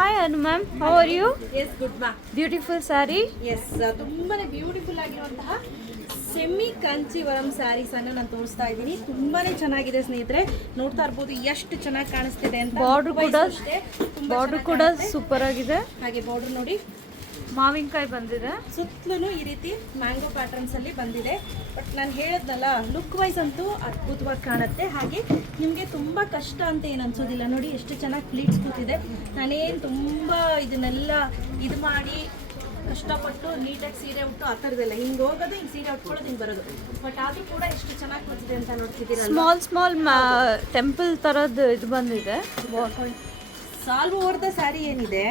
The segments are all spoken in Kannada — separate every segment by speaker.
Speaker 1: Hi Anu ma'am how are you
Speaker 2: yes good ma
Speaker 1: beautiful sari
Speaker 2: yes ತುಂಬಾನೇ ಬ್ಯೂಟಿಫುಲ್ ಆಗಿರುವಂತಹ ಸೆಮಿ ಕಾಂಚಿವರಂ ಸ್ಯಾರೀಸ್ ಅನ್ನು ನಾನು ತೋರಿಸ್ತಾ ಇದ್ದೀನಿ. ತುಂಬಾನೇ ಚೆನ್ನಾಗಿದೆ ಸ್ನೇಹಿತರೆ. ನೋಡ್ತಾ ಇರ್ಬೋದು ಎಷ್ಟು ಚೆನ್ನಾಗಿ ಕಾಣಿಸ್ತಿದೆ ಅಂತ.
Speaker 1: ಬಾರ್ಡರ್ ಕೂಡ ಬಾರ್ಡರ್ ಕೂಡ ಸೂಪರ್ ಆಗಿದೆ.
Speaker 2: ಹಾಗೆ ಬಾರ್ಡರ್ ನೋಡಿ.
Speaker 1: ಮಾವಿನಕಾಯಿ ಬಂದಿದೆ.
Speaker 2: ಸುತ್ತಲೂ ಈ ರೀತಿ ಮ್ಯಾಂಗೋ ಪ್ಯಾಟರ್ನ್ಸ್ ಅಲ್ಲಿ ಬಂದಿದೆ. ಬಟ್ ನಾನು ಹೇಳಿದ್ನಲ್ಲ ಲುಕ್ ವೈಸ್ ಅಂತೂ ಅದ್ಭುತವಾಗಿ ಕಾಣುತ್ತೆ. ಹಾಗೆ ನಿಮಗೆ ತುಂಬ ಕಷ್ಟ ಅಂತ ಏನು ಅನ್ಸೋದಿಲ್ಲ. ನೋಡಿ ಎಷ್ಟು ಚೆನ್ನಾಗಿ ಪ್ಲೀಟ್ಸ್ ಕೂತಿದೆ. ನಾನೇನು ತುಂಬ ಇದನ್ನೆಲ್ಲ ಇದು ಮಾಡಿ ಕಷ್ಟಪಟ್ಟು ನೀಟಾಗಿ ಸೀರೆ ಉಟ್ಟು ಆ ಥರದ್ದೆಲ್ಲ ಹಿಂಗೆ ಹೋಗೋದು ಹಿಂಗೆ ಸೀರೆ ಉಟ್ಕೊಳ್ಳೋದು ಹಿಂಗೆ ಬರೋದು. ಬಟ್ ಅದು ಕೂಡ ಎಷ್ಟು ಚೆನ್ನಾಗಿ ಕೂತಿದೆ ಅಂತ ನೋಡ್ತಿದ್ದೀರಾ
Speaker 1: ಸ್ಮಾಲ್ ಸ್ಮಾಲ್ ಟೆಂಪಲ್ ಥರದ್ದು ಇದು ಬಂದಿದೆ.
Speaker 2: ಸಾಲ್ವ್ ಓವರ್ ದ ಸ್ಯಾರಿ ಏನಿದೆ?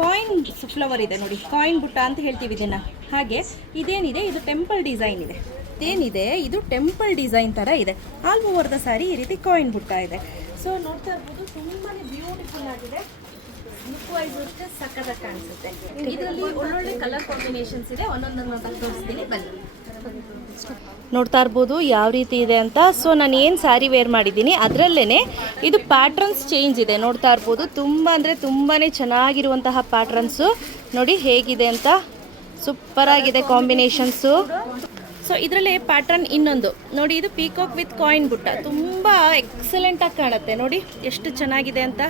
Speaker 2: ಕಾಯಿನ್ ಫ್ಲವರ್ ಇದೆ ನೋಡಿ. ಕಾಯಿನ್ ಬುಟ್ಟ ಅಂತ ಹೇಳ್ತೀವಿ ಇದನ್ನ. ಹಾಗೆ ಇದೇನಿದೆ? ಇದು ಟೆಂಪಲ್ ಡಿಸೈನ್ ಇದೆ. ಇದೇನಿದೆ? ಇದು ಟೆಂಪಲ್ ಡಿಸೈನ್ ಥರ ಇದೆ. ಆಲ್ ದ ಸ್ಯಾರಿ ಈ ರೀತಿ ಕಾಯಿನ್ ಬುಟ್ಟ ಇದೆ. ಸೊ ನೋಡ್ತಾ ಇರ್ಬೋದು ತುಂಬಾ ಬ್ಯೂಟಿಫುಲ್ ಆಗಿದೆ. ಲುಕ್ ವೈಸ್ ಅಷ್ಟೇ ಸಕ್ಕತ್ತಾಗಿ ಕಾಣಿಸುತ್ತೆ. ಇದರಲ್ಲಿ ಒಳ್ಳೊಳ್ಳೆ ಕಲರ್ ಕಾಂಬಿನೇಷನ್ಸ್ ಇದೆ. ಒಂದೊಂದನ್ನು ನಾನು ತೋರಿಸ್ತೀನಿ. ಬನ್ನಿ. ನೋಡ್ತಾ ಇರ್ಬೋದು ಯಾವ ರೀತಿ ಇದೆ ಅಂತ. ಸೊ ನಾನು ಏನು ಸ್ಯಾರಿ ವೇರ್ ಮಾಡಿದ್ದೀನಿ ಅದರಲ್ಲೇ ಇದು ಪ್ಯಾಟ್ರನ್ಸ್ ಚೇಂಜ್ ಇದೆ. ನೋಡ್ತಾ ಇರ್ಬೋದು, ತುಂಬ ಅಂದರೆ ತುಂಬಾ ಚೆನ್ನಾಗಿರುವಂತಹ ಪ್ಯಾಟ್ರನ್ಸು ನೋಡಿ ಹೇಗಿದೆ ಅಂತ. ಸೂಪರಾಗಿದೆ ಕಾಂಬಿನೇಷನ್ಸು ಸೊ ಇದರಲ್ಲಿ ಪ್ಯಾಟ್ರನ್ ಇನ್ನೊಂದು. ನೋಡಿ, ಇದು ಪೀಕಾಕ್ ವಿತ್ ಕಾಯಿನ್ ಬುಟ್ಟ. ತುಂಬ ಎಕ್ಸಲೆಂಟಾಗಿ ಕಾಣುತ್ತೆ. ನೋಡಿ, ಎಷ್ಟು ಚೆನ್ನಾಗಿದೆ ಅಂತ.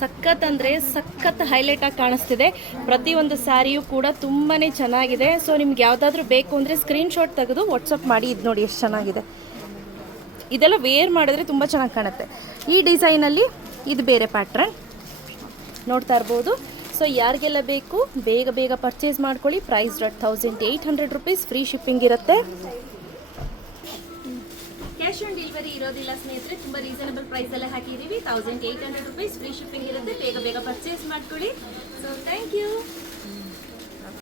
Speaker 2: ಸಖತ್ ಅಂದರೆ ಸಖತ್ ಹೈಲೈಟಾಗಿ ಕಾಣಿಸ್ತಿದೆ. ಪ್ರತಿಯೊಂದು ಸ್ಯಾರಿಯೂ ಕೂಡ ತುಂಬಾ ಚೆನ್ನಾಗಿದೆ. ಸೊ ನಿಮ್ಗೆ ಯಾವುದಾದ್ರೂ ಬೇಕು ಅಂದರೆ ಸ್ಕ್ರೀನ್ಶಾಟ್ ತೆಗೆದು ವಾಟ್ಸಪ್ ಮಾಡಿ. ಇದು ನೋಡಿ ಎಷ್ಟು ಚೆನ್ನಾಗಿದೆ. ಇದೆಲ್ಲ ವೇರ್ ಮಾಡಿದ್ರೆ ತುಂಬ ಚೆನ್ನಾಗಿ ಕಾಣುತ್ತೆ. ಈ ಡಿಸೈನಲ್ಲಿ ಇದು ಬೇರೆ ಪ್ಯಾಟ್ರನ್ ನೋಡ್ತಾ ಇರ್ಬೋದು. ಸೊ ಯಾರಿಗೆಲ್ಲ ಬೇಕು, ಬೇಗ ಬೇಗ ಪರ್ಚೇಸ್ ಮಾಡ್ಕೊಳ್ಳಿ. Price rate thousand eight hundred rupees free shipping ಇರುತ್ತೆ. ಕ್ಯಾಶ್ ಆನ್ ಡೆಲಿವರಿ ಇರೋದಿಲ್ಲ ಸ್ನೇಹಿತರೆ, ತುಂಬ ರೀಸನಬಲ್ ಪ್ರೈಸೆಲ್ಲ ಹಾಕಿದೀವಿ thousand eight hundred rupees free shipping ಇರುತ್ತೆ. ಬೇಗ ಬೇಗ ಪರ್ಚೇಸ್ ಮಾಡ್ಕೊಳ್ಳಿ. So thank you